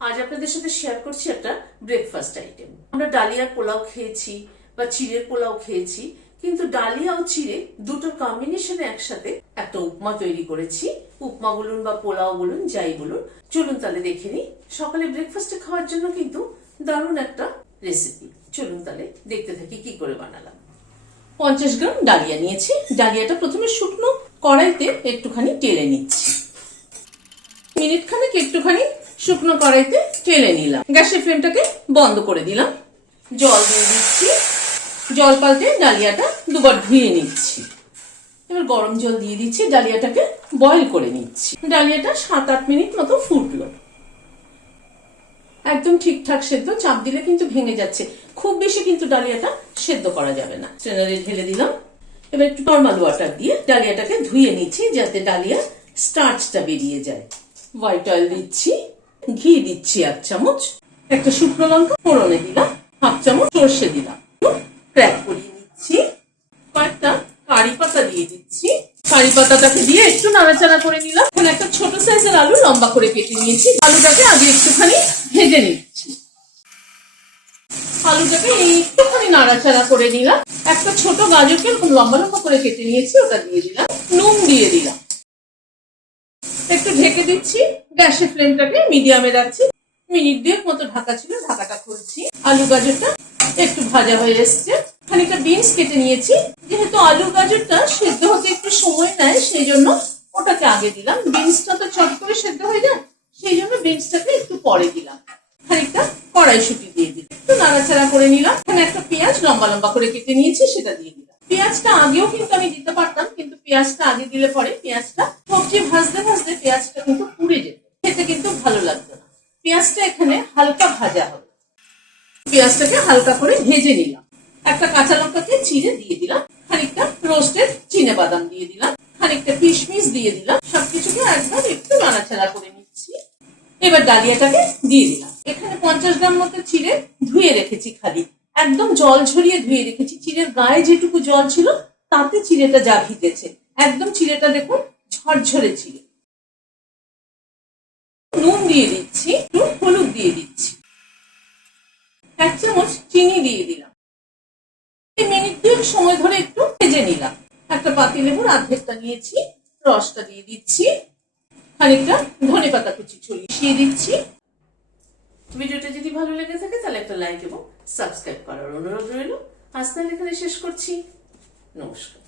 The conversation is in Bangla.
আজ আপনাদের সাথে শেয়ার করছি একটা ব্রেকফাস্ট আইটেম। আমরা ডালিয়ার পোলাও খেয়েছি বা চিড়ের পোলাও খেয়েছি, কিন্তু ডালিয়া ও চিড়ে দুটোর কম্বিনেশনে একসাথে একটা উপমা তৈরি করেছি। উপমা বলুন বা পোলাও বলুন, যাই বলুন, চলুন তাহলে দেখে নিই। সকালে ব্রেকফাস্টে খাওয়ার জন্য কিন্তু দারুণ একটা রেসিপি। চলুন তাহলে দেখতে থাকি কি করে বানালাম। 50 গ্রাম ডালিয়া নিয়েছি। ডালিয়াটা প্রথমে শুকনো কড়াইতে একটুখানি টেলে নিচ্ছি। মিনিট খানেক একটুখানি শুকনো কড়াইতে টেলে নিলাম। গ্যাসের ফ্লেমটাকে বন্ধ করে দিলাম। জল দিয়ে দিচ্ছি। জল পাল্টে ডালিয়াটা দুবার ধুয়ে নিচ্ছি। এবার গরম জল দিয়ে দিচ্ছি, ডালিয়াটাকে বয়েল করে নিচ্ছি। ডালিয়াটা 7-8 মিনিট মতো ফুটলো। একদম ঠিকঠাক সেদ্ধ, চাপ দিলে কিন্তু ভেঙে যাচ্ছে। খুব বেশি কিন্তু ডালিয়াটা সেদ্ধ করা যাবে না। স্ট্রেনারে ঢেলে দিলাম। এবার একটু নরমাল ওয়াটার দিয়ে ডালিয়াটাকে ধুয়ে নিচ্ছি, যাতে ডালিয়া স্টার্চটা বেরিয়ে যায়। হোয়াইট অয়েল দিচ্ছি, ঘি দিচ্ছি 1 চামচ, একটা শুকনো লঙ্কা ফোড়নে দিলাম, 1/2 চামচ সর্ষে দিলাম, ক্র্যাক করিয়ে নিচ্ছি। কয়েকটা কারি পাতা দিয়ে দিচ্ছি। কারি পাতাটাকে দিয়ে একটু নাড়াচাড়া করে নিলাম। এখন একটা ছোট সাইজের আলু লম্বা করে কেটে নিয়েছি। আলুটাকে আগে একটুখানি ভেজে নিচ্ছি। আলুটাকে একটুখানি নাড়াচাড়া করে নিলাম। একটা ছোট গাজরকে এরকম লম্বা লম্বা করে কেটে নিয়েছি, ওটা দিয়ে দিলাম। নুন দিয়ে দিলাম। একটু ঢেকে দিচ্ছি। গ্যাসের ফ্লেমটাকে মিডিয়ামে রাখছি। মিনিট 2 মতো ঢাকা ছিল, ঢাকাটা খুলছি। আলু গাজরটা একটু ভাজা হয়ে এসছে। খানিকটা বিনস কেটে নিয়েছি। যেহেতু আলু গাজরটা সেদ্ধ হতে একটু সময় নেয়, সেই জন্য ওটাকে আগে দিলাম। বিনসটা তো চট করে সেদ্ধ হয়ে যায়, সেই জন্য বিনসটাকে একটু পরে দিলাম। খানিকটা কড়াইশুঁটি দিয়ে দিলাম, একটু নাড়াচাড়া করে নিলাম। এখানে একটা পেঁয়াজ লম্বা লম্বা করে কেটে নিয়েছি, সেটা দিয়ে দিলাম। পেঁয়াজটা আগেও কিন্তু আমি দিতে পারতাম, কিন্তু পেঁয়াজটা আগে দিলে পরে পেঁয়াজটা সবজি ভাজতে ভাজতে পেঁয়াজটা কিন্তু পুড়ে যেত, খেতে কিন্তু ভালো লাগতো না। পেঁয়াজটা এখানে হালকা ভাজা হবে। পেঁয়াজটাকে হালকা করে ভেজে নিলাম। একটা কাঁচা লঙ্কাকে চিড়ে দিয়ে দিলাম। খানিকটা রোস্টেড চিনে বাদাম দিয়ে দিলাম। খানিকটা কিশমিশ দিয়ে দিলাম। সবকিছুকে একবার একটু নাড়াচাড়া করে নিচ্ছি। এবার ডালিয়াটাকে দিয়ে দিলাম। এখানে 50 গ্রাম মতো চিড়ে ধুয়ে রেখেছি, খালি একদম জল ঝরিয়ে ধুয়ে রেখেছি। চিড়ের গায়ে যেটুকু জল ছিল তাতে চিড়েটা যা ভিজেছে। একদম চিড়েটা দেখুন ঝরঝরে চিড়ে। নুন দিয়ে দিচ্ছি, একটু হলুদ দিয়ে দিচ্ছি, 1 চামচ চিনি দিয়ে দিলাম। মিনিট 2 সময় ধরে একটু ভেজে নিলাম। একটা পাতিলেবুর অর্ধেকটা নিয়েছি, রসটা দিয়ে দিচ্ছি। খানিকটা ধনেপাতা কুচি ছড়িয়ে দিচ্ছি। ভিডিওটা যদি ভালো লেগে থাকে তাহলে একটা লাইক এবং সাবস্ক্রাইব করার অনুরোধ রইল। আজ তাহলে এখানে শেষ করছি। নমস্কার।